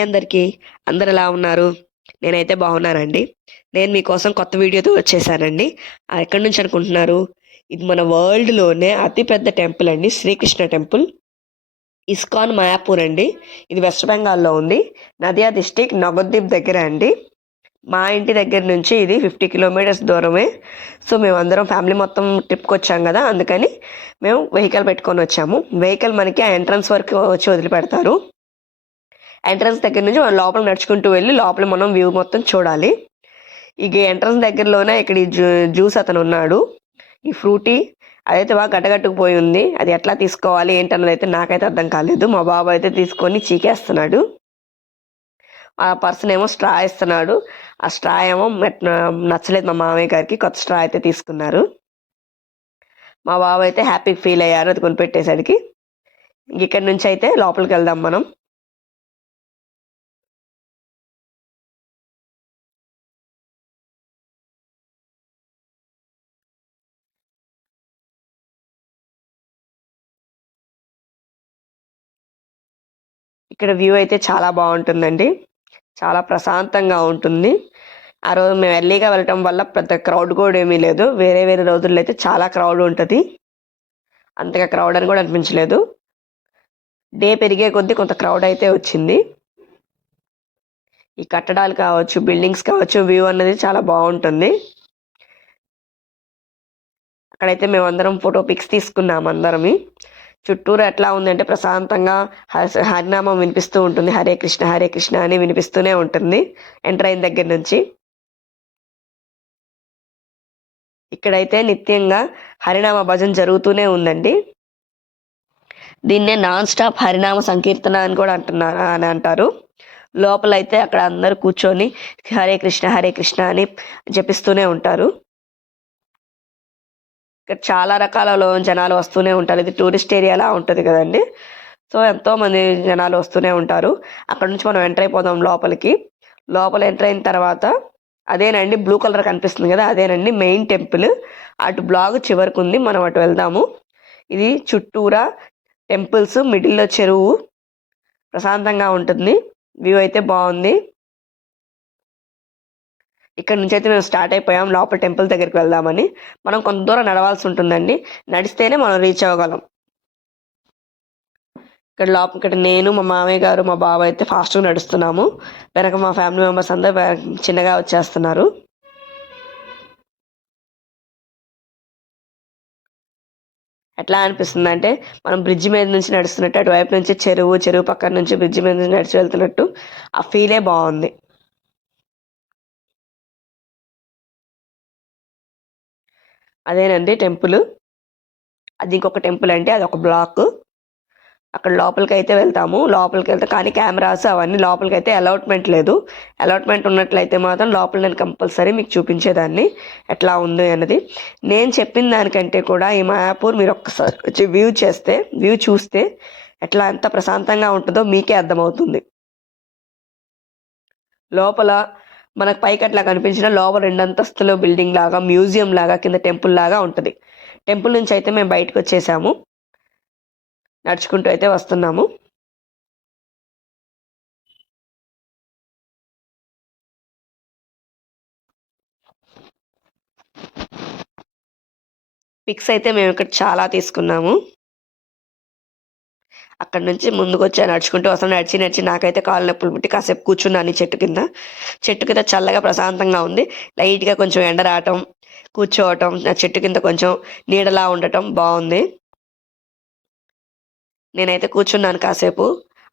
Hi అందరికీ. అందరూ ఎలా ఉన్నారు? నేనైతే బాగున్నానండి. నేను మీకోసం కొత్త వీడియోతో వచ్చేసానండి. ఎక్కడి నుంచి అనుకుంటున్నారు? ఇది మన వరల్డ్‌లోనే అతి పెద్ద టెంపుల్ అండి. శ్రీకృష్ణ టెంపుల్. ఇస్కాన్ మాయాపూర్ అండి. ఇది వెస్ట్ బెంగాల్‌లో ఉంది. నదియా డిస్ట్రిక్ట్ నవద్వీప్ దగ్గర అండి. మా ఇంటి దగ్గర నుంచి ఇది 50 కిలోమీటర్స్ దూరమే. సో, మేమందరం ఫ్యామిలీ మొత్తం ట్రిప్‌కొచ్చాం గదా! అందుకని మేము వెహికల్ పెట్టుకొని వచ్చాము. వెహికల్ మనకి ఆ ఎంట్రన్స్ వరకు వచ్చి వదిలిపెడతారు. ఎంట్రన్స్ దగ్గర నుంచి మనం లోపల నడుచుకుంటూ వెళ్ళి లోపల మనం వ్యూ మొత్తం చూడాలి. ఇక ఎంట్రన్స్ దగ్గరలోనే ఇక్కడ ఈ జ్యూస్ అతను ఉన్నాడు. ఈ ఫ్రూటీ అదైతే బాగా గడ్డగట్టుకుపోయి ఉంది. అది ఎట్లా తీసుకోవాలి ఏంటన్నది అయితే నాకైతే అర్థం కాలేదు. మా బాబు అయితే తీసుకొని చీకేస్తున్నాడు. ఆ పర్సన్ ఏమో స్ట్రా ఇస్తున్నాడు. ఆ స్ట్రా ఏమో నచ్చలేదు మా మామయ్య గారికి. కొత్త స్ట్రా అయితే తీసుకున్నారు. మా బాబు అయితే హ్యాపీ ఫీల్ అయ్యారు అది కొనిపెట్టేసరికి. ఇక్కడ నుంచి అయితే లోపలికి వెళ్దాం మనం. ఇక్కడ వ్యూ అయితే చాలా బాగుంటుందండి. చాలా ప్రశాంతంగా ఉంటుంది. ఆ రోజు మేము ఎర్లీగా వెళ్ళటం వల్ల పెద్ద క్రౌడ్ కూడా ఏమీ లేదు. వేరే వేరే రోజుల్లో అయితే చాలా క్రౌడ్ ఉంటుంది. అంతగా క్రౌడ్ అని కూడా అనిపించలేదు. డే పెరిగే కొద్దీ కొంత క్రౌడ్ అయితే వచ్చింది. ఈ కట్టడాలు కావచ్చు, బిల్డింగ్స్ కావచ్చు, వ్యూ అన్నది చాలా బాగుంటుంది. అక్కడైతే మేమందరం ఫోటో పిక్స్ తీసుకున్నాం అందరమి. చుట్టూరు ఎట్లా ఉందంటే ప్రశాంతంగా హరినామం వినిపిస్తూ ఉంటుంది. హరే కృష్ణ అని వినిపిస్తూనే ఉంటుంది ఎంటర్ అయిన దగ్గర నుంచి. ఇక్కడైతే నిత్యంగా హరినామ భజన జరుగుతూనే ఉందండి. దీన్నే నాన్ స్టాప్ హరినామ సంకీర్తన అని కూడా అంటారు. లోపలైతే అక్కడ అందరూ కూర్చొని హరే కృష్ణ అని జపిస్తూనే ఉంటారు. ఇక్కడ చాలా రకాల జనాలు వస్తూనే ఉంటారు. ఇది టూరిస్ట్ ఏరియాలా ఉంటుంది కదండి. సో ఎంతోమంది జనాలు వస్తూనే ఉంటారు. అక్కడ నుంచి మనం ఎంటర్ అయిపోదాం లోపలికి. లోపల ఎంటర్ అయిన తర్వాత అదేనండి బ్లూ కలర్ కనిపిస్తుంది కదా, అదేనండి మెయిన్ టెంపుల్. అటు బ్లాగ్ చివరికి ఉంది, మనం అటు వెళ్దాము. ఇది చుట్టూరా టెంపుల్స్, మిడిల్లో చెరువు, ప్రశాంతంగా ఉంటుంది. వ్యూ అయితే బాగుంది. ఇక్కడ నుంచి అయితే మేము స్టార్ట్ అయిపోయాం లోపల టెంపుల్ దగ్గరికి వెళ్దామని. మనం కొంత దూరం నడవాల్సి ఉంటుందండి. నడిస్తేనే మనం రీచ్ అవ్వగలం. ఇక్కడ నేను, మా మామయ్య గారు, మా బావ అయితే ఫాస్ట్గా నడుస్తున్నాము. వెనక మా ఫ్యామిలీ మెంబర్స్ అందరూ చిన్నగా వచ్చేస్తున్నారు. ఎట్లా అనిపిస్తుంది అంటే మనం బ్రిడ్జ్ మీద నుంచి నడుస్తున్నట్టు, అటువైపు నుంచి చెరువు పక్కన నుంచి బ్రిడ్జ్ మీద నుంచి నడిచి వెళ్తున్నట్టు ఆ ఫీలే బాగుంది. అదేనండి టెంపుల్. అది ఇంకొక టెంపుల్ అంటే అది ఒక బ్లాక్. అక్కడ లోపలికి అయితే వెళ్తాము. లోపలికి వెళ్తే కానీ కెమెరాస్ అవన్నీ లోపలికి అయితే అలాట్మెంట్ లేదు. అలాట్మెంట్ ఉన్నట్లయితే మాత్రం లోపల నేను కంపల్సరీ మీకు చూపించేదాన్ని ఎట్లా ఉంది అన్నది. నేను చెప్పిన దానికంటే కూడా ఈ మాయాపూర్ మీరు ఒక్కసారి వచ్చి వ్యూ చూస్తే ఎట్లా ఎంత ప్రశాంతంగా ఉంటుందో మీకే అర్థమవుతుంది. లోపల మనకు పైకి అట్లా కనిపించిన లోపల 2 అంతస్తుల బిల్డింగ్ లాగా, మ్యూజియం లాగా, కింద టెంపుల్ లాగా ఉంటుంది. టెంపుల్ నుంచి అయితే మేము బయటకు వచ్చేసాము. నడుచుకుంటూ అయితే వస్తున్నాము. పిక్స్ అయితే మేము ఇక్కడ చాలా తీసుకున్నాము. అక్కడ నుంచి ముందుకు వచ్చా నడుచుకుంటూ వస్తాను. నడిచి నాకైతే కాళ్ళు నొప్పులు పుట్టి కాసేపు కూర్చున్నాను చెట్టు కింద చల్లగా ప్రశాంతంగా ఉంది. లైట్గా కొంచెం ఎండ రావటం, కూర్చోవటం, చెట్టు కింద కొంచెం నీడలా ఉండటం బాగుంది. నేనైతే కూర్చున్నాను కాసేపు.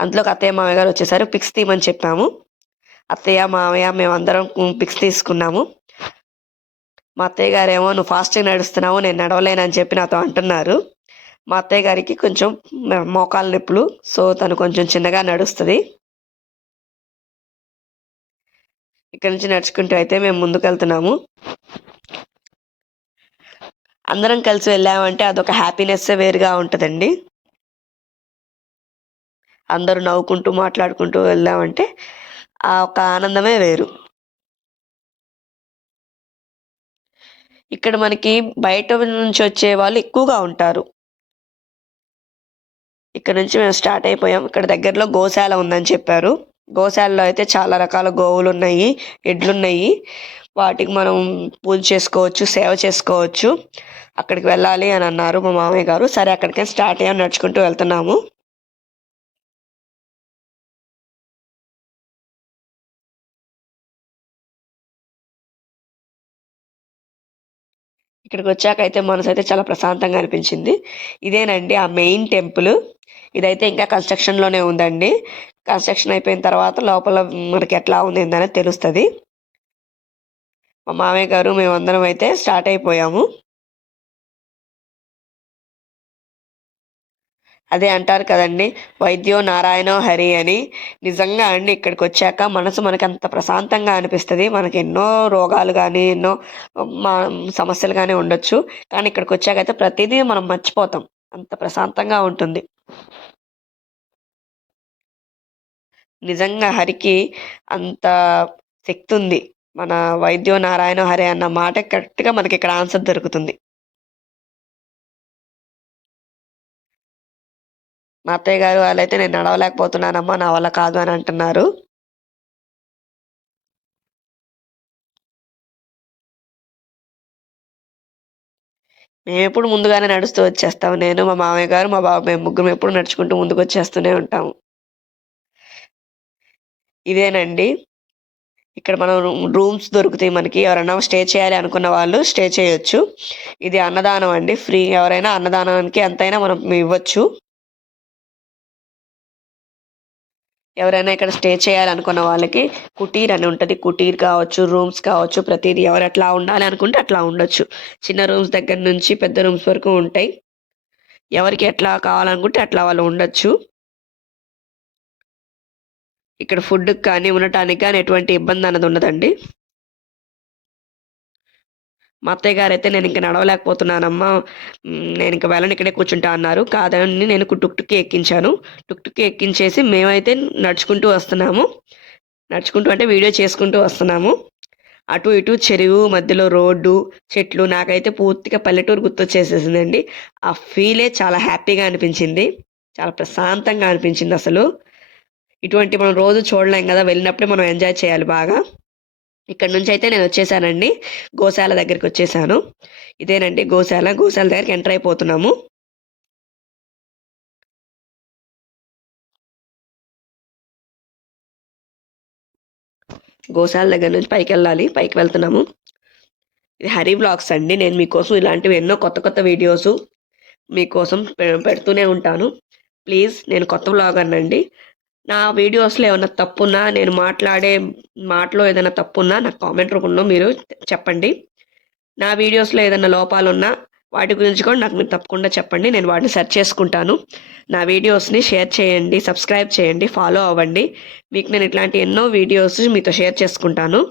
అంతలోకి అత్తయ్య మామయ్య గారు వచ్చేసారు. పిక్స్ తీయమని చెప్పాము. అత్తయ్య మామయ్య మేమందరం పిక్స్ తీసుకున్నాము. మా అత్తయ్య గారేమో నువ్వు ఫాస్ట్గా నడుస్తున్నావు, నేను నడవలేనని చెప్పి నాతో అంటున్నారు. మా అత్తయ్య గారికి కొంచెం మోకాలు నొప్పులు. సో తను కొంచెం చిన్నగా నడుస్తుంది. ఇక్కడ నుంచి నడుచుకుంటూ అయితే మేము ముందుకు వెళ్తున్నాము. అందరం కలిసి వెళ్ళామంటే అదొక హ్యాపీనెస్ వేరుగా ఉంటుందండి. అందరూ నవ్వుకుంటూ మాట్లాడుకుంటూ వెళ్ళామంటే ఆ ఒక ఆనందమే వేరు. ఇక్కడ మనకి బయట నుంచి వచ్చే వాళ్ళు ఎక్కువగా ఉంటారు. ఇక్కడ నుంచి మేము స్టార్ట్ అయిపోయాం. ఇక్కడ దగ్గరలో గోశాల ఉందని చెప్పారు. గోశాలలో అయితే చాలా రకాల గోవులు ఉన్నాయి, ఎడ్లున్నాయి. వాటికి మనం పూజ చేసుకోవచ్చు, సేవ చేసుకోవచ్చు. అక్కడికి వెళ్ళాలి అని అన్నారు మా మామయ్య గారు. సరే అక్కడికే స్టార్ట్ అయ్యాం, నడుచుకుంటూ వెళ్తున్నాము. ఇక్కడికి వచ్చాక అయితే మనసు అయితే చాలా ప్రశాంతంగా అనిపించింది. ఇదేనండి ఆ మెయిన్ టెంపుల్. ఇదైతే ఇంకా కన్స్ట్రక్షన్లోనే ఉందండి. కన్స్ట్రక్షన్ అయిపోయిన తర్వాత లోపల మనకి ఎట్లా ఉంది ఏందనేది తెలుస్తుంది. మా మామయ్య గారు మేమందరం అయితే స్టార్ట్ అయిపోయాము. అదే అంటారు కదండి, వైద్యో నారాయణో హరి అని. నిజంగా అండి ఇక్కడికి వచ్చాక మనసు మనకి అంత ప్రశాంతంగా అనిపిస్తుంది. మనకి ఎన్నో రోగాలు కానీ ఎన్నో మా సమస్యలు కానీ ఉండొచ్చు, కానీ ఇక్కడికి వచ్చాక అయితే ప్రతిదీ మనం మర్చిపోతాం. అంత ప్రశాంతంగా ఉంటుంది. నిజంగా హరికి అంత శక్తి ఉంది. మన వైద్యో నారాయణ హరి అన్న మాట కరెక్ట్గా మనకి ఇక్కడ ఆన్సర్ దొరుకుతుంది. మా అత్తయ్య గారు వాళ్ళైతే నేను నడవలేకపోతున్నానమ్మా, నా వల్ల కాదు అని అంటున్నారు. మేమెప్పుడు ముందుగానే నడుస్తూ వచ్చేస్తాం. నేను, మా మామయ్య గారు, మా బాబు, మేము ముగ్గురం ఎప్పుడు నడుచుకుంటూ ముందుకు వచ్చేస్తూనే ఉంటాము. ఇదేనండి, ఇక్కడ మనం రూమ్స్ దొరుకుతాయి మనకి. ఎవరైనా స్టే చేయాలి అనుకున్న వాళ్ళు స్టే చేయొచ్చు. ఇది అన్నదానం అండి, ఫ్రీ. ఎవరైనా అన్నదానానికి ఎంతైనా మనం ఇవ్వచ్చు. ఎవరైనా ఇక్కడ స్టే చేయాలనుకున్న వాళ్ళకి కుటీర్ అని ఉంటుంది. కుటీర్ కావచ్చు, రూమ్స్ కావచ్చు, ప్రతిదీ ఎవరు ఎట్లా ఉండాలి అనుకుంటే అట్లా ఉండొచ్చు. చిన్న రూమ్స్ దగ్గర నుంచి పెద్ద రూమ్స్ వరకు ఉంటాయి. ఎవరికి ఎట్లా కావాలనుకుంటే అట్లా వాళ్ళు ఉండొచ్చు. ఇక్కడ ఫుడ్కి కానీ ఉండటానికి కానీ ఎటువంటి ఇబ్బంది అన్నది ఉండదండి. మా అత్తయ్య గారు అయితే నేను ఇంక నడవలేకపోతున్నానమ్మా, నేను ఇంక వెళ్ళను, ఇక్కడే కూర్చుంటా అన్నారు. కాదని నేను టుక్టుక్కి ఎక్కించాను. టుక్టుక్కి ఎక్కించేసి మేమైతే నడుచుకుంటూ వస్తున్నాము. నడుచుకుంటూ అంటే వీడియో చేసుకుంటూ వస్తున్నాము. అటు ఇటు చెరువు మధ్యలో రోడ్డు, చెట్లు, నాకైతే పూర్తిగా పల్లెటూరు గుర్తొచ్చేసేసిందండి. ఆ ఫీలే చాలా హ్యాపీగా అనిపించింది. చాలా ప్రశాంతంగా అనిపించింది అసలు. ఇటువంటి మనం రోజు చూడలేం కదా, వెళ్ళినప్పుడే మనం ఎంజాయ్ చేయాలి బాగా. ఇక్కడ నుంచి అయితే నేను వచ్చేసానండి, గోశాల దగ్గరికి వచ్చేసాను. ఇదేనండి గోశాల. గోశాల దగ్గరికి ఎంటర్ అయిపోతున్నాము. గోశాల దగ్గర నుంచి పైకి వెళ్ళాలి, పైకి వెళ్తున్నాము. ఇది హరి బ్లాగ్స్ అండి. నేను మీకోసం ఇలాంటివి ఎన్నో కొత్త కొత్త వీడియోస్ మీకోసం పెడుతూనే ఉంటాను. ప్లీజ్, నేను కొత్త బ్లాగర్ అండి. నా వీడియోస్లో ఏమైనా తప్పున్నా, నేను మాట్లాడే మాటలో ఏదైనా తప్పున్నా నాకు కామెంట్ రూపంలో మీరు చెప్పండి. నా వీడియోస్లో ఏదైనా లోపాలున్నా వాటి గురించి కూడా నాకు మీరు తప్పకుండా చెప్పండి. నేను వాటిని సెర్చ్ చేసుకుంటాను. నా వీడియోస్ని షేర్ చేయండి, సబ్స్క్రైబ్ చేయండి, ఫాలో అవ్వండి. మీకు నేను ఇట్లాంటి ఎన్నో వీడియోస్ మీతో షేర్ చేసుకుంటాను.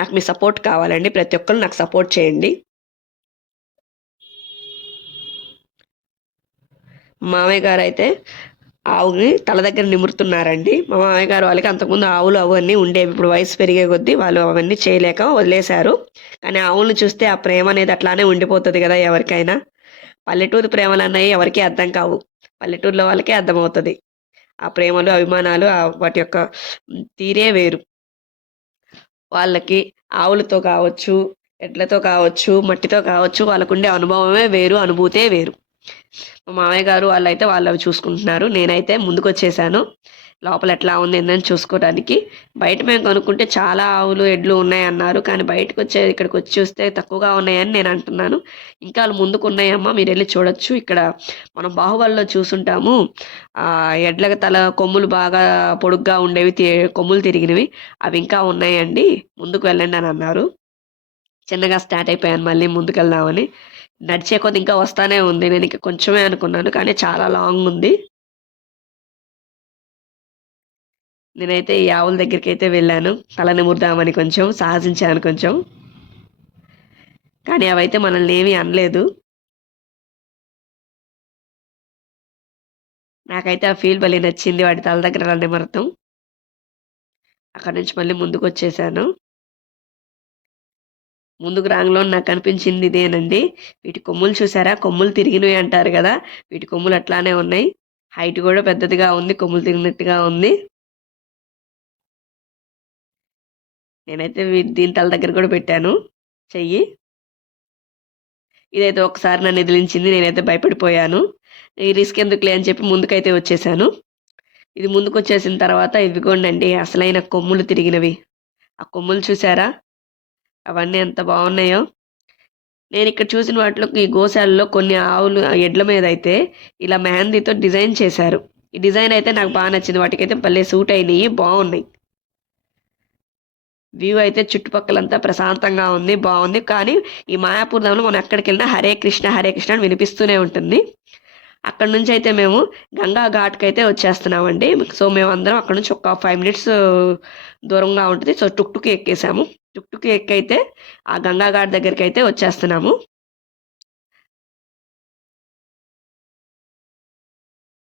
నాకు మీ సపోర్ట్ కావాలండి. ప్రతి ఒక్కరు నాకు సపోర్ట్ చేయండి. మామయ్య గారు అయితే ఆవుని తల దగ్గర నిమురుతున్నారండి. మా మామయ్య గారు వాళ్ళకి అంతకుముందు ఆవులు అవన్నీ ఉండేవి. ఇప్పుడు వయసు పెరిగే కొద్దీ వాళ్ళు అవన్నీ చేయలేక వదిలేశారు. కానీ ఆవులను చూస్తే ఆ ప్రేమ అనేది అట్లానే ఉండిపోతుంది కదా ఎవరికైనా. పల్లెటూరు ప్రేమలు అన్నవి ఎవరికీ అర్థం కావు, పల్లెటూరులో వాళ్ళకే అర్థమవుతుంది. ఆ ప్రేమలు, అభిమానాలు, వాటి యొక్క తీరే వేరు. వాళ్ళకి ఆవులతో కావచ్చు, ఎడ్లతో కావచ్చు, మట్టితో కావచ్చు, వాళ్ళకుండే అనుభవమే వేరు, అనుభూతే వేరు. మా మామయ్య గారు వాళ్ళైతే వాళ్ళు అవి చూసుకుంటున్నారు. నేనైతే ముందుకు వచ్చేసాను లోపల ఎట్లా ఉంది ఏందని చూసుకోవడానికి. బయట మేము కొనుక్కుంటే చాలా ఆవులు, ఎడ్లు ఉన్నాయన్నారు. కానీ బయటకు ఇక్కడికి వచ్చి చూస్తే తక్కువగా ఉన్నాయని నేను అంటున్నాను. ఇంకా వాళ్ళు ముందుకు ఉన్నాయమ్మా, మీరు వెళ్ళి చూడొచ్చు. ఇక్కడ మనం బాహుబలిలో చూసుంటాము, ఎడ్ల తల కొమ్ములు బాగా పొడుగ్గా ఉండేవి, కొమ్ములు తిరిగినవి, అవి ఇంకా ఉన్నాయండి, ముందుకు వెళ్ళండి అని అన్నారు. చిన్నగా స్టార్ట్ అయిపోయాను మళ్ళీ ముందుకు వెళ్దామని. నడిచే కొద్ది ఇంకా వస్తానే ఉంది. నేను ఇంకా కొంచెమే అనుకున్నాను, కానీ చాలా లాంగ్ ఉంది. నేనైతే ఈ ఆవుల దగ్గరికి అయితే వెళ్ళాను, తల నిమురుదామని కొంచెం సాహసించాను కొంచెం. కానీ అవైతే మనల్ని ఏమీ అనలేదు. నాకైతే ఆ ఫీల్ భలే నచ్చింది, వాటి తల దగ్గర అలా నిమరతం. అక్కడి నుంచి మళ్ళీ ముందుకు వచ్చేసాను. ముందుకు రాంగ్లో నాకు కనిపించింది ఇదేనండి. వీటి కొమ్ములు చూసారా, కొమ్ములు తిరిగినవి అంటారు కదా, వీటి కొమ్ములు అట్లానే ఉన్నాయి. హైట్ కూడా పెద్దదిగా ఉంది, కొమ్ములు తిరిగినట్టుగా ఉంది. నేనైతే దీని తల దగ్గర కూడా పెట్టాను చెయ్యి. ఇదైతే ఒకసారి నన్ను ఎదిలించింది, నేనైతే భయపడిపోయాను. ఈ రిస్క్ ఎందుకులే అని చెప్పి ముందుకైతే వచ్చేసాను. ఇది ముందుకు వచ్చేసిన తర్వాత ఇదిగోండి అసలైన కొమ్ములు తిరిగినవి. ఆ కొమ్ములు చూసారా, అవన్నీ ఎంత బాగున్నాయో. నేను ఇక్కడ చూసిన వాటిలో ఈ గోశాలలో కొన్ని ఆవులు ఎడ్ల మీద అయితే ఇలా మెహందీతో డిజైన్ చేశారు. ఈ డిజైన్ అయితే నాకు బాగా నచ్చింది, వాటికైతే భలే సూట్ అయినాయి, బాగున్నాయి. వ్యూ అయితే చుట్టుపక్కలంతా ప్రశాంతంగా ఉంది, బాగుంది. కానీ ఈ మాయాపూర్ ధాంలో మనం ఎక్కడికి వెళ్ళినా హరే కృష్ణ అని వినిపిస్తూనే ఉంటుంది. అక్కడ నుంచి అయితే మేము గంగా ఘాట్కి అయితే వచ్చేస్తున్నామండి. సో మేమందరం అక్కడ నుంచి ఒక 5 minutes దూరంగా ఉంటుంది. సో టుక్ ఎక్కేసాము. టుక్ ఎక్కైతే ఆ గంగా ఘాట్ దగ్గరికి అయితే వచ్చేస్తున్నాము.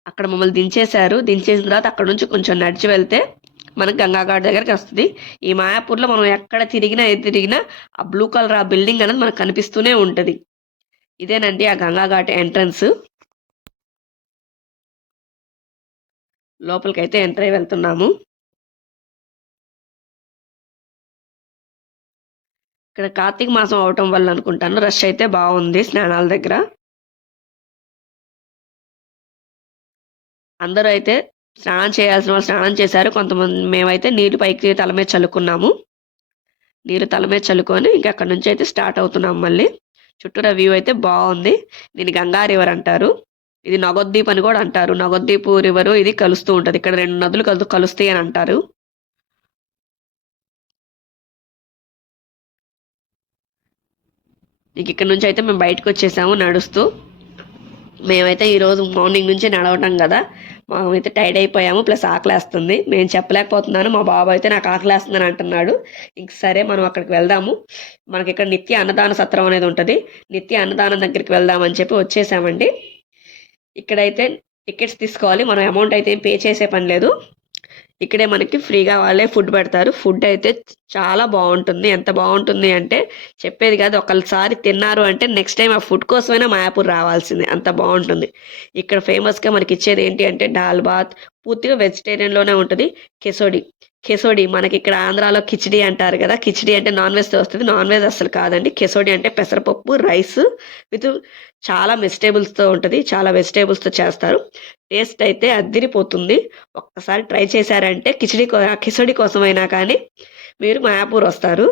అక్కడ మమ్మల్ని దించేశారు. దించేసిన తర్వాత అక్కడ నుంచి కొంచెం నడిచి వెళ్తే మనకు గంగా ఘాట్ దగ్గరికి వస్తుంది. ఈ మాయాపూర్లో మనం ఎక్కడ తిరిగినా ఆ బ్లూ కలర్ ఆ బిల్డింగ్ అనేది మనకు కనిపిస్తూనే ఉంటుంది. ఇదేనండి ఆ గంగా ఘాట్ ఎంట్రన్స్. లోపలికైతే ఎంటర్ అయి వెళ్తున్నాము. ఇక్కడ కార్తీక మాసం అవటం వల్ల అనుకుంటాను రష్ అయితే బాగుంది స్నానాల దగ్గర. అందరూ అయితే స్నానం చేయాల్సిన వాళ్ళు స్నానం చేశారు. కొంతమంది మేమైతే నీళ్ళు పైకి తల మీద చల్లుకున్నాము. నీళ్ళు తల మీద చల్లుకొని ఇంకా అక్కడ నుంచి అయితే స్టార్ట్ అవుతున్నాం. మళ్ళీ చుట్టూరా వ్యూ అయితే బాగుంది. దీన్ని గంగా రివర్ అంటారు. ఇది నగోద్దీప్ అని కూడా అంటారు. నగోద్దీప్ రివర్ ఇది కలుస్తూ ఉంటుంది. ఇక్కడ 2 నదులు కలుస్తాయి అని అంటారు. ఇంక ఇక్కడ నుంచి అయితే మేము బయటకు వచ్చేసాము నడుస్తూ. మేమైతే ఈరోజు మార్నింగ్ నుంచి నడవటం కదా, మేమైతే టైర్డ్ అయిపోయాము, ప్లస్ ఆకలేస్తుంది. నేను చెప్పలేకపోతున్నాను, మా బాబు అయితే నాకు ఆకలేస్తుందని అంటున్నాడు. ఇంక సరే మనం అక్కడికి వెళ్దాము. మనకి ఇక్కడ నిత్య అన్నదాన సత్రం అనేది ఉంటుంది. నిత్య అన్నదానం దగ్గరికి వెళ్దామని చెప్పి వచ్చేసామండి. ఇక్కడైతే టికెట్స్ తీసుకోవాలి. మనం అమౌంట్ అయితే ఏం పే చేసే పని లేదు. ఇక్కడే మనకి ఫ్రీగా వాళ్ళే ఫుడ్ పెడతారు. ఫుడ్ అయితే చాలా బాగుంటుంది. ఎంత బాగుంటుంది అంటే చెప్పేది కాదు. ఒకసారి తిన్నారు అంటే నెక్స్ట్ టైం ఆ ఫుడ్ కోసమైనా మాయాపూర్ రావాల్సిందే, అంత బాగుంటుంది. ఇక్కడ ఫేమస్గా మనకి ఇచ్చేది ఏంటి అంటే దాల్ బాత్, పూర్తిగా వెజిటేరియన్లోనే ఉంటుంది. కెసోడి మనకి ఇక్కడ ఆంధ్రాలో కిచిడి అంటారు కదా, కిచిడి అంటే నాన్ వెజ్తో వస్తుంది. నాన్ వెజ్ అసలు కాదండి. కెసోడి అంటే పెసరపప్పు, రైస్ విత్ చాలా వెజిటేబుల్స్తో ఉంటుంది. చాలా వెజిటేబుల్స్తో చేస్తారు. టేస్ట్ అయితే అద్దిరిపోతుంది. ఒక్కసారి ట్రై చేశారంటే కిచడి కోసమైనా కానీ మీరు మాయాపూర్ వస్తారు,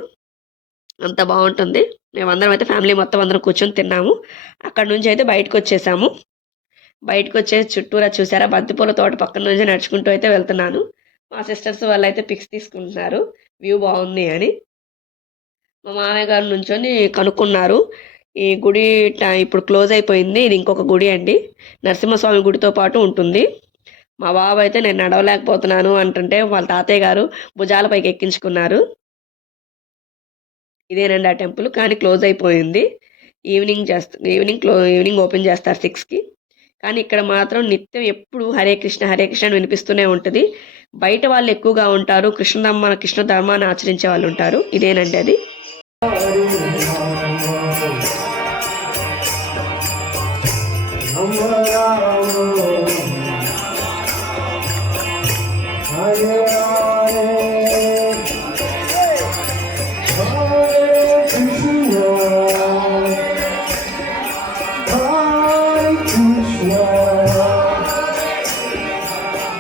అంత బాగుంటుంది. మేమందరం అయితే ఫ్యామిలీ మొత్తం అందరం కూర్చొని తిన్నాము. అక్కడ నుంచి అయితే బయటకు వచ్చేసాము. బయటకు వచ్చే చుట్టూరా చూసారా, బంతిపూల తోట పక్కన నుంచి నడుచుకుంటూ అయితే వెళ్తున్నాను. మా సిస్టర్స్ వాళ్ళు అయితే పిక్స్ తీసుకుంటున్నారు వ్యూ బాగుంది అని. మా మామయ్య గారు నుంచొని కనుక్కున్నారు. ఈ గుడి ఇప్పుడు క్లోజ్ అయిపోయింది, ఇది ఇంకొక గుడి అండి. నరసింహస్వామి గుడితో పాటు ఉంటుంది. మా బాబు అయితే నేను నడవలేకపోతున్నాను అంటుంటే వాళ్ళ తాతయ్య గారు భుజాలపైకి ఎక్కించుకున్నారు. ఇదేనండి ఆ టెంపుల్, కానీ క్లోజ్ అయిపోయింది. ఈవినింగ్ ఓపెన్ చేస్తారు 6కి. కానీ ఇక్కడ మాత్రం నిత్యం ఎప్పుడు హరే కృష్ణ అని వినిపిస్తూనే ఉంటుంది. బయట వాళ్ళు ఎక్కువగా ఉంటారు, కృష్ణ ధర్మాన్ని ఆచరించే వాళ్ళు ఉంటారు. ఇదేనండి అది.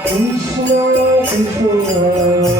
Krishna, Krishna